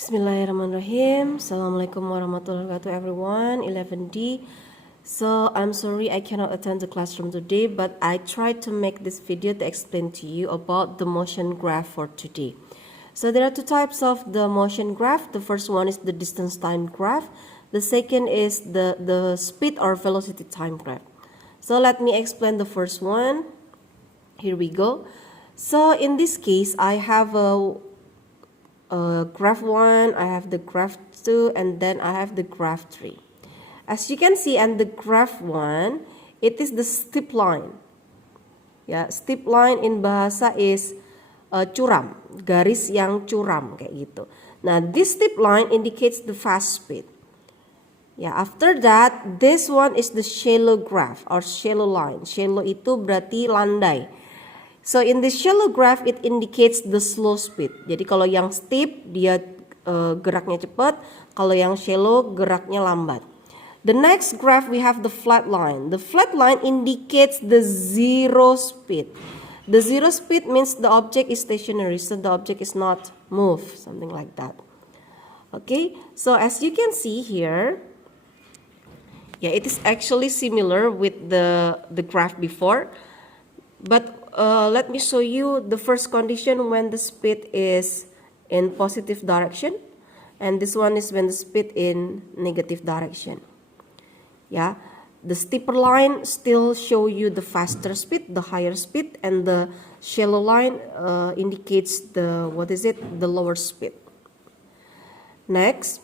Bismillahirrahmanirrahim. Assalamualaikum warahmatullahi wabarakatuh everyone. 11D. So I'm sorry I cannot attend the classroom today, but I tried to make this video to explain to you about the motion graph for today. So there are two types of the motion graph. The first one is the distance time graph. The second is the speed or velocity time graph. So let me explain the first one. Here we go. So in this case, I have a graph 1, I have the graph 2, and then I have the graph 3. As you can see, and the graph 1, it is the steep line. Ya, steep line in bahasa is curam, garis yang curam kayak gitu. Nah, this steep line indicates the fast speed. Ya, after that, this one is the shallow graph or shallow line. Shallow itu berarti landai. So in the shallow graph it indicates the slow speed. Jadi kalau yang steep dia geraknya cepat, kalau yang shallow geraknya lambat. The next graph we have the flat line. The flat line indicates the zero speed. The zero speed means the object is stationary, so the object is not move, something like that. Okay, so as you can see here, yeah, it is actually similar with the graph before, but let me show you the first condition when the speed is in positive direction, and this one is when the speed in negative direction. Yeah, the steeper line still show you the faster speed, the higher speed, and the shallow line indicates the the lower speed. Next,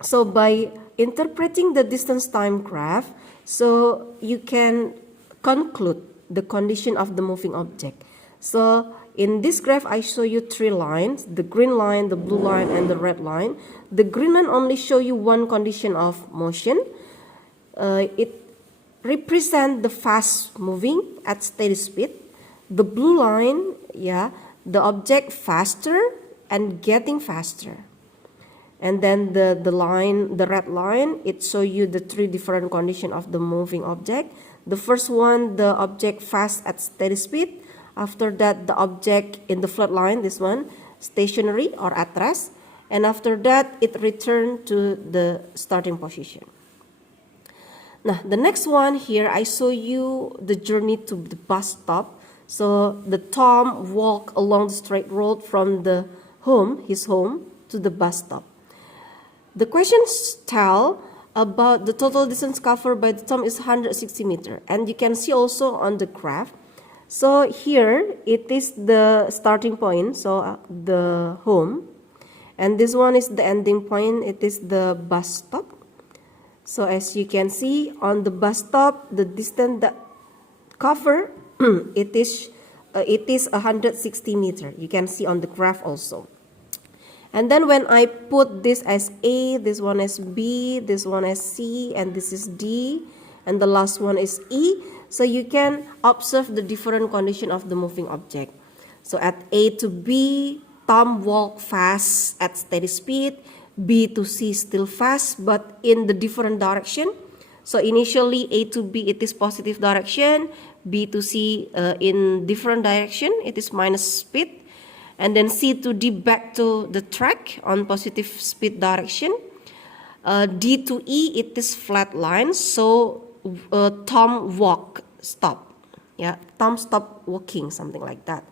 so by interpreting the distance time graph, so you can conclude the condition of the moving object. So in this graph I show you three lines, the green line, the blue line, and the red line. The green line only show you one condition of motion. It represents the fast moving at steady speed. The blue line, yeah, the object faster and getting faster. And then the red line, it show you the three different conditions of the moving object. The first one, the object fast at steady speed. After that, the object in the flat line, this one, stationary or at rest. And after that, it returned to the starting position. Now, the next one here, I show you the journey to the bus stop. So the Tom walked along the straight road from his home, to the bus stop. The questions tell about the total distance covered by the Tom is 160 meters, and you can see also on the graph. So here it is the starting point, so the home, and this one is the ending point, it is the bus stop. So as you can see on the bus stop, the distance that cover it is 160 meters. You can see on the graph also. And then when I put this as A, this one as B, this one as C, and this is D, and the last one is E, so you can observe the different condition of the moving object. So at A to B, Tom walk fast at steady speed, B to C still fast, but in the different direction. So initially A to B, it is positive direction, B to C in different direction, it is minus speed. And then C to D back to the track on positive speed direction. D to E, it is flat line, so Tom stop. Yeah, Tom stop walking, something like that.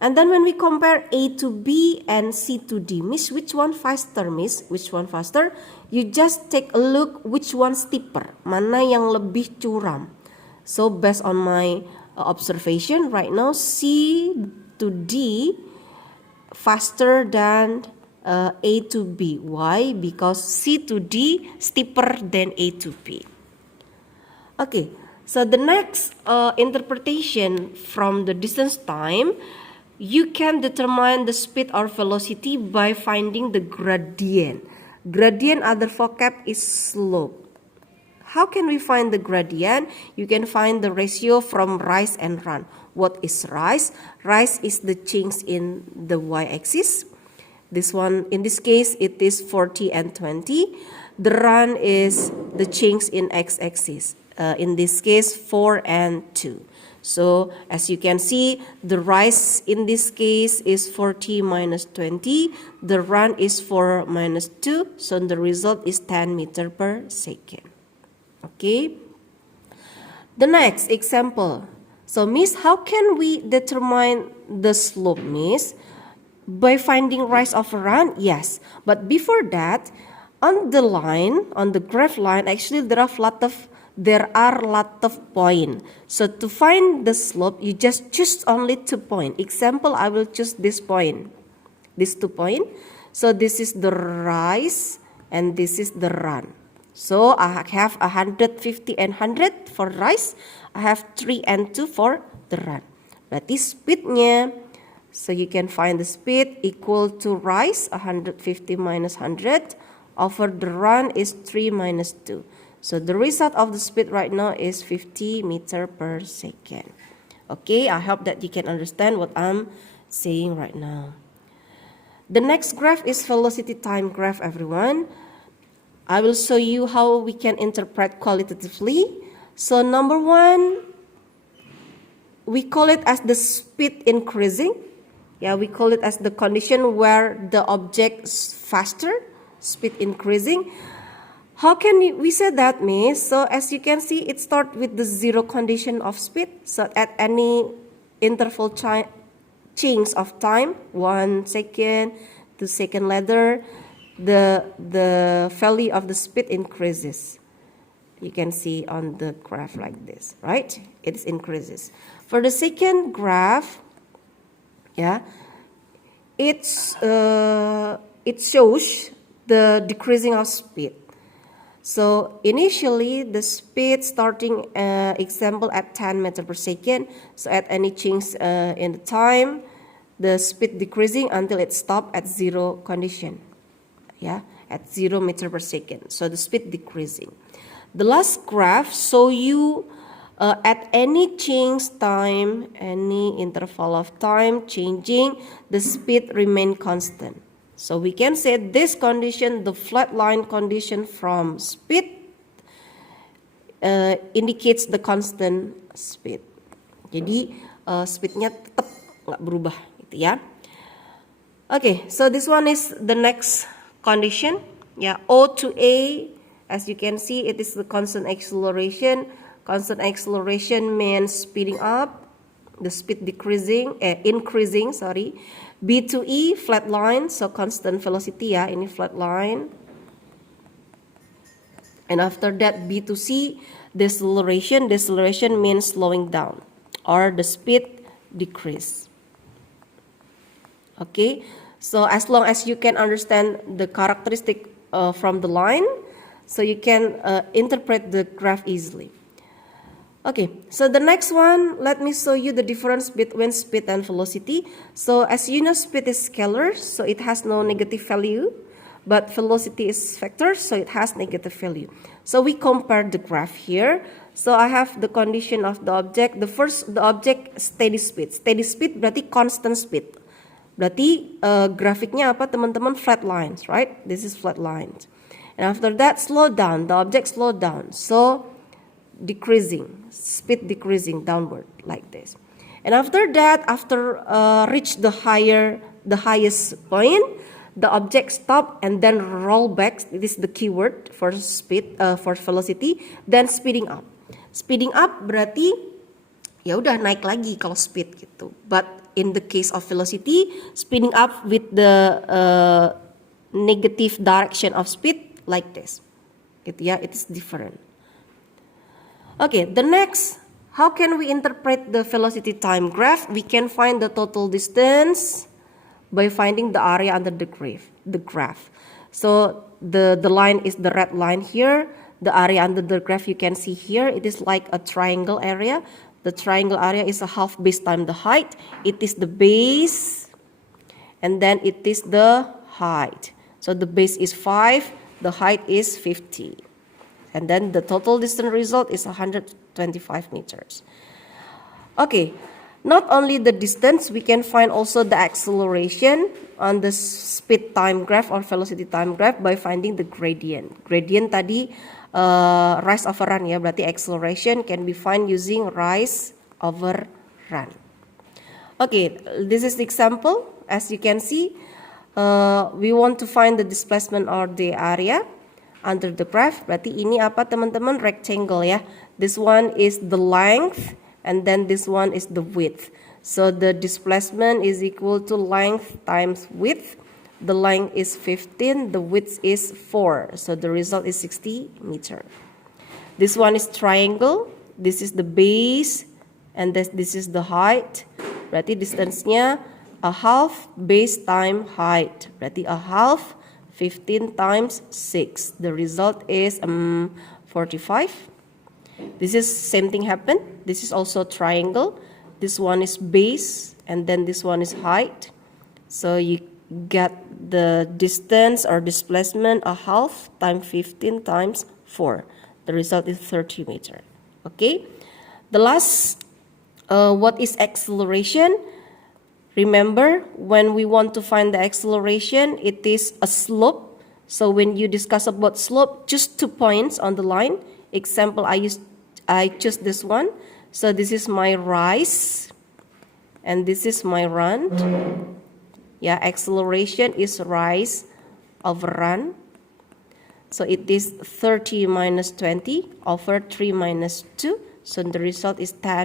And then when we compare A to B and C to D, miss, which one faster, miss? Which one faster? You just take a look which one steeper, mana yang lebih curam. So based on my observation right now, C to D faster than A to B. Why? Because C to D steeper than A to B. Okay, so the next interpretation from the distance time, you can determine the speed or velocity by finding the gradient. Gradient, other vocab, is slope. How can we find the gradient? You can find the ratio from rise and run. What is rise? Rise is the change in the y-axis. This one, in this case, it is 40 and 20. The run is the change in x-axis. in this case 4 and 2. So as you can see, the rise in this case is 40 minus 20. The run is 4 minus 2. So the result is 10 meter per second. Okay. The next example. So Miss, how can we determine the slope, Miss? By finding rise over run? Yes. But before that, on the line, on the graph line, actually there are a lot of points. So to find the slope, you just choose only 2 points. Example, I will choose this point, these 2 points. So this is the rise and this is the run. So I have 150 and 100 for rise. I have 3 and 2 for the run. Berarti speednya, so you can find the speed equal to rise, 150 minus 100, over the run is 3 minus 2. So the result of the speed right now is 50 meter per second. Okay, I hope that you can understand what I'm saying right now. The next graph is velocity time graph, everyone. I will show you how we can interpret qualitatively. So number 1, we call it as the speed increasing. Yeah, we call it as the condition where the object is faster, speed increasing. How can we say that, Miss? So as you can see, it starts with the 0 condition of speed. So at any interval change of time, 1 second, 2 second later, the value of the speed increases. You can see on the graph like this, right? It increases. For the second graph, yeah, it shows the decreasing of speed. So initially the speed starting example at 10 meter per second. So at any change in the time, the speed decreasing until it stops at 0 condition. Yeah, at 0 meter per second. So the speed decreasing. The last graph show you at any change time, any interval of time changing, the speed remain constant. So we can say this condition, the flat line condition from speed indicates the constant speed. Jadi speednya tetap nggak berubah, gitu ya. Okay, so this one is the next condition. Yeah, O to A, as you can see, it is the constant acceleration. Constant acceleration means speeding up, the speed increasing. B to E, flat line, so constant velocity ya, ini flat line. And after that, B to C, deceleration. Deceleration means slowing down or the speed decrease. Okay, so as long as you can understand the characteristic from the line, so you can interpret the graph easily. Okay, so the next one, let me show you the difference between speed and velocity. So as you know, speed is scalar, so it has no negative value, but velocity is vector, so it has negative value. So we compare the graph here. So I have the condition of the object. The object steady speed. Steady speed berarti constant speed. Berarti grafiknya apa teman-teman? Flat lines, right? This is flat lines. And after that, slow down. The object slow down. So decreasing, speed decreasing downward like this. And after that, after reach the highest point, the object stop and then roll back. This is the keyword for speed, for velocity. Then speeding up. Speeding up berarti ya udah naik lagi kalau speed gitu. But in the case of velocity, speeding up with the negative direction of speed like this. Gitu ya, it is different. Okay, the next, how can we interpret the velocity time graph? We can find the total distance by finding the area under the graph. So the line is the red line here. The area under the graph you can see here, it is like a triangle area. The triangle area is a half base times the height. It is the base and then it is the height. So the base is 5, the height is 50. And then the total distance result is 125 meters. Okay, not only the distance, we can find also the acceleration on the speed time graph or velocity time graph by finding the gradient. Gradient tadi rise over run ya. Berarti acceleration can be found using rise over run. Okay, this is the example. As you can see, we want to find the displacement or the area under the graph. Berarti ini apa teman-teman? Rectangle ya. This one is the length and then this one is the width. So the displacement is equal to length times width. The length is 15, the width is 4. So the result is 60 meter. This one is triangle. This is the base and this is the height. Berarti distance-nya a half base time height. Berarti a half 15 times 6. The result is 45. This is same thing happen. This is also triangle. This one is base and then this one is height. So you get the distance or displacement a half times 15 times 4. The result is 30 meter. Okay. The last, what is acceleration? Remember, when we want to find the acceleration, it is a slope. So when you discuss about slope, just 2 points on the line. Example, I choose this one. So this is my rise and this is my run. Yeah, acceleration is rise over run. So it is 30 minus 20 over 3 minus 2. So the result is 10